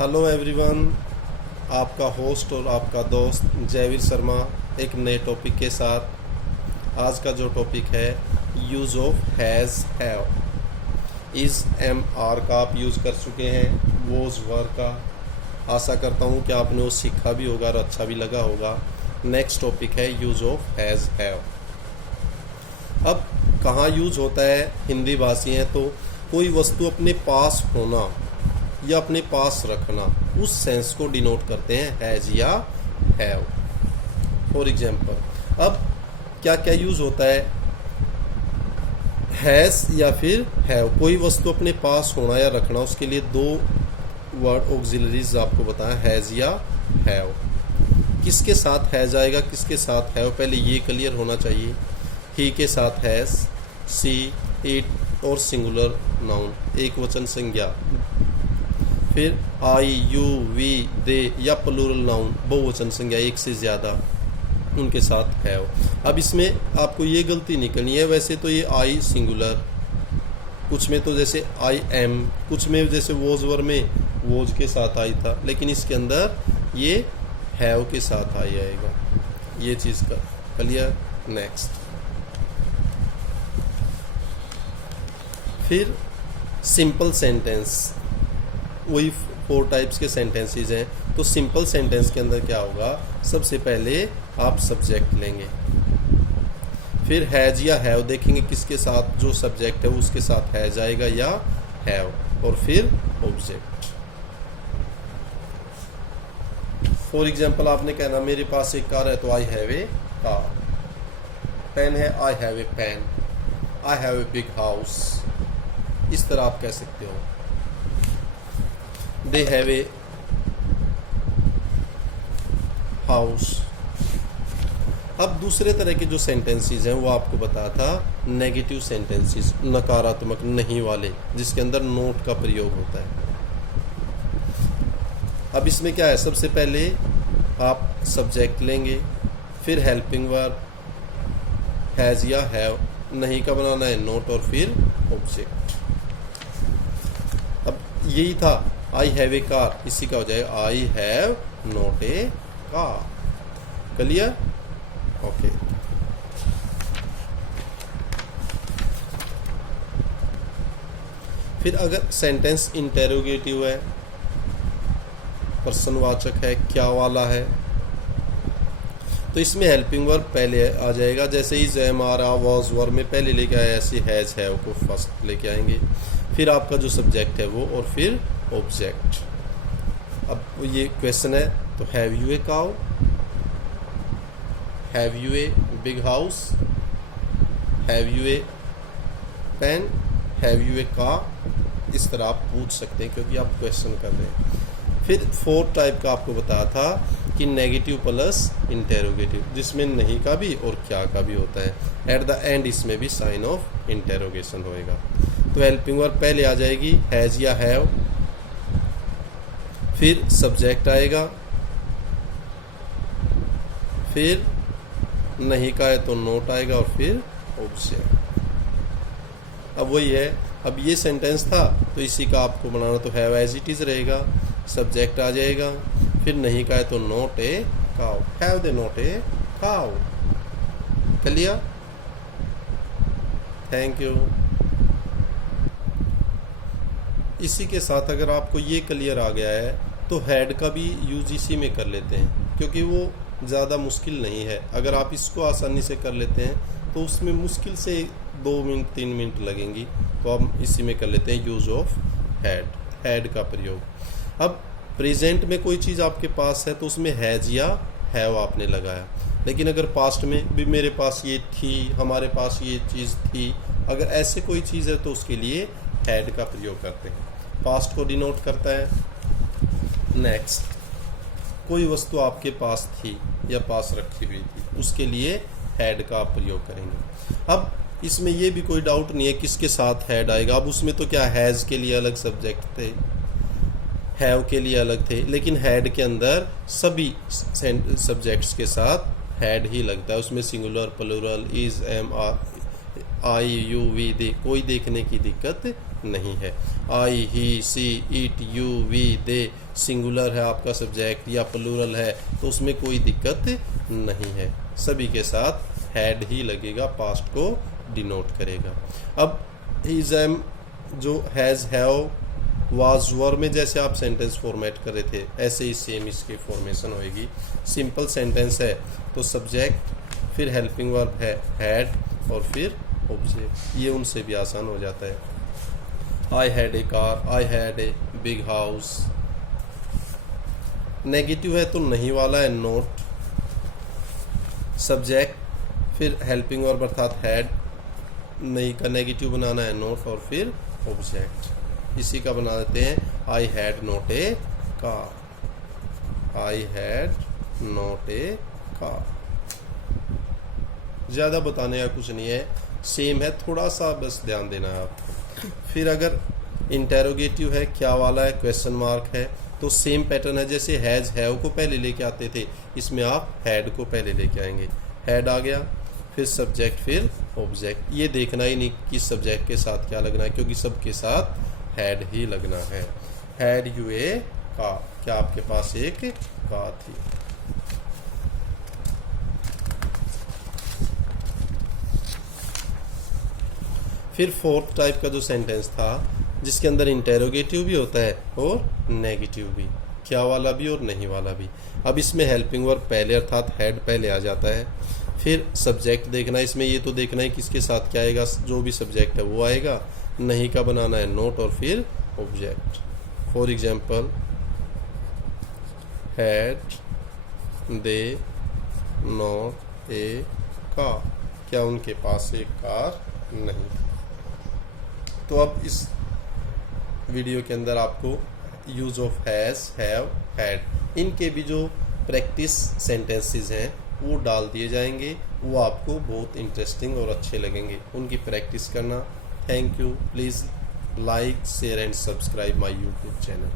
Hello everyone, आपका host और आपका दोस्त जयवीर शर्मा एक नए टॉपिक के साथ। आज का जो टॉपिक है यूज़ ऑफ हैज़ हैव। इस एम आर का आप यूज़ कर चुके हैं, वोज वर का। आशा करता हूँ कि आपने वो सीखा भी होगा और अच्छा भी लगा होगा। नेक्स्ट टॉपिक है यूज़ ऑफ हैज़ हैव। अब कहाँ यूज़ होता है, हिंदी भाषी हैं तो कोई वस्तु अपने पास होना या अपने पास रखना, उस सेंस को डिनोट करते हैं हैज़ या हैव। फॉर एग्जाम्पल, अब क्या क्या यूज़ होता है, हैज़ या फिर हैव। कोई वस्तु अपने पास होना या रखना, उसके लिए दो वर्ड ऑक्सिलरीज आपको बताया, हैज़ या हैव। किसके साथ हैज़ आएगा, किसके साथ हैव, पहले ये क्लियर होना चाहिए। ही के साथ हैज़, सी, इट और सिंगुलर नाउन एक वचन संज्ञा, फिर आई, यू, वी, दे या प्लूरल नाउन बहुवचन संज्ञा एक से ज़्यादा, उनके साथ हैव। अब इसमें आपको ये गलती नहीं करनी है। वैसे तो ये आई सिंगुलर, कुछ में तो जैसे आई एम, कुछ में जैसे वोज वर में वोज के साथ आई था, लेकिन इसके अंदर ये हैव के साथ आई आएगा। ये चीज़ का क्लियर। नेक्स्ट, फिर सिंपल सेंटेंस, वही 4 टाइप्स के सेंटेंसेस हैं। तो सिंपल सेंटेंस के अंदर क्या होगा, सबसे पहले आप सब्जेक्ट लेंगे, फिर हैज़ या हैव देखेंगे किसके साथ, जो सब्जेक्ट है उसके साथ हैज़ आएगा या हैव, और फिर ऑब्जेक्ट। फॉर एग्जाम्पल, आपने कहना मेरे पास एक कार है तो I have a car. Pen है, I have a pen. I have a big house. इस तरह आप कह सकते हो। They have a house. अब दूसरे तरह के जो सेंटेंसेस हैं वो आपको बताया था नेगेटिव सेंटेंसेस, नकारात्मक नहीं वाले, जिसके अंदर नोट का प्रयोग होता है। अब इसमें क्या है, सबसे पहले आप सब्जेक्ट लेंगे, फिर हेल्पिंग वर्ब हैज़ या हैव, नहीं का बनाना है नोट, और फिर ऑब्जेक्ट। अब यही था आई हैव ए कार, इसी का हो जाएगा I have not a car. Clear? Okay. फिर अगर सेंटेंस इंटेरोगेटिव है, प्रश्नवाचक है, क्या वाला है, तो इसमें हेल्पिंग वर्ब पहले आ जाएगा। जैसे ही एम आर आ वॉज वर में पहले लेके आए, ऐसे हैज़ हैव को फर्स्ट लेके आएंगे, फिर आपका जो सब्जेक्ट है वो, और फिर ऑब्जेक्ट। अब ये क्वेश्चन है तो have you a cow, have you a big house, have you a pen, have you a car, इस तरह आप पूछ सकते हैं क्योंकि आप क्वेश्चन कर रहे हैं। फिर 4 टाइप का आपको बताया था कि नेगेटिव प्लस इंटेरोगेटिव, जिसमें नहीं का भी और क्या का भी होता है। एट द एंड इसमें भी साइन ऑफ इंटेरोगेशन होएगा। तो हेल्पिंग वर्ब पहले आ जाएगी हैज़ या हैव, फिर सब्जेक्ट आएगा, फिर नहीं का है तो नोट आएगा, और फिर ऑब्जेक्ट। अब वही है, अब ये सेंटेंस था तो इसी का आपको बनाना तो हैव एज इट इज रहेगा, सब्जेक्ट आ जाएगा, फिर नहीं का है तो note A cow, have they note a cow. Clear? Thank you. इसी के साथ अगर आपको ये क्लियर आ गया है तो हैड का भी यूज इसी में कर लेते हैं, क्योंकि वो ज़्यादा मुश्किल नहीं है। अगर आप इसको आसानी से कर लेते हैं तो उसमें मुश्किल से 2 मिनट 3 मिनट लगेंगी, तो हम इसी में कर लेते हैं यूज़ ऑफ हैड, हैड का प्रयोग। अब प्रेजेंट में कोई चीज़ आपके पास है तो उसमें हैज़ या हैव आपने लगाया, लेकिन अगर पास्ट में भी मेरे पास ये थी, हमारे पास ये चीज़ थी, अगर ऐसे कोई चीज़ है तो उसके लिए हैड का प्रयोग करते हैं, पास्ट को डिनोट करता है। नेक्स्ट, कोई वस्तु आपके पास थी या पास रखी हुई थी, उसके लिए हैड का आप प्रयोग करेंगे। अब इसमें ये भी कोई डाउट नहीं है किसके साथ हैड आएगा। अब उसमें तो क्या, हैज़ के लिए अलग सब्जेक्ट थे, हैव के लिए अलग थे, लेकिन हैड के अंदर सभी सब्जेक्ट्स के साथ हैड ही लगता है। उसमें singular, plural, is, am, are, I, you, we, they कोई देखने की दिक्कत नहीं है। I, he, she, it, you, we, they singular है आपका सब्जेक्ट या प्लूरल है तो उसमें कोई दिक्कत नहीं है, सभी के साथ हैड ही लगेगा, पास्ट को डिनोट करेगा। अब इज, एम जो हैज़, हैव, वाज, वर में जैसे आप सेंटेंस फॉर्मेट कर रहे थे ऐसे ही सेम इसकी फॉर्मेशन होएगी। सिंपल सेंटेंस है तो सब्जेक्ट फिर हेल्पिंग वर्ब है हैड और फिर ऑब्जेक्ट, ये उनसे भी आसान हो जाता है। I had a car, I had a big house. Negative है तो नहीं वाला है नोट, सब्जेक्ट फिर हेल्पिंग वर्ब अर्थात हैड, नहीं का नेगेटिव बनाना है नोट और फिर ऑब्जेक्ट। इसी का बना देते हैं I had not a car, I had not a car. ज़्यादा बताने का कुछ नहीं है, सेम है, थोड़ा सा बस ध्यान देना है आपको। फिर अगर इंटेरोगेटिव है, क्या वाला है, क्वेश्चन मार्क है, तो सेम पैटर्न है जैसे हैज़, हैव को पहले लेके आते थे, इसमें आप हैड को पहले लेके आएंगे। हैड आ गया, फिर सब्जेक्ट, फिर ऑब्जेक्ट। ये देखना ही नहीं कि सब्जेक्ट के साथ क्या लगना है क्योंकि सबके साथ हैड ही लगना है। हैड यू ए कार, क्या आपके पास एक कार थी। फिर फोर्थ टाइप का जो सेंटेंस था जिसके अंदर इंटेरोगेटिव भी होता है और नेगेटिव भी, क्या वाला भी और नहीं वाला भी। अब इसमें हेल्पिंग वर्ब पहले अर्थात हैड पहले आ जाता है, फिर सब्जेक्ट देखना है, इसमें ये तो देखना है किसके साथ क्या आएगा, जो भी सब्जेक्ट है वो आएगा, नहीं का बनाना है नोट और फिर object. For example had they not a car, क्या उनके पास एक कार नहीं। तो अब इस वीडियो के अंदर आपको use of has, have, had इनके भी जो प्रैक्टिस सेंटेंसेस हैं वो डाल दिए जाएंगे, वो आपको बहुत इंटरेस्टिंग और अच्छे लगेंगे, उनकी प्रैक्टिस करना। Thank you. Please like, share and subscribe my YouTube channel.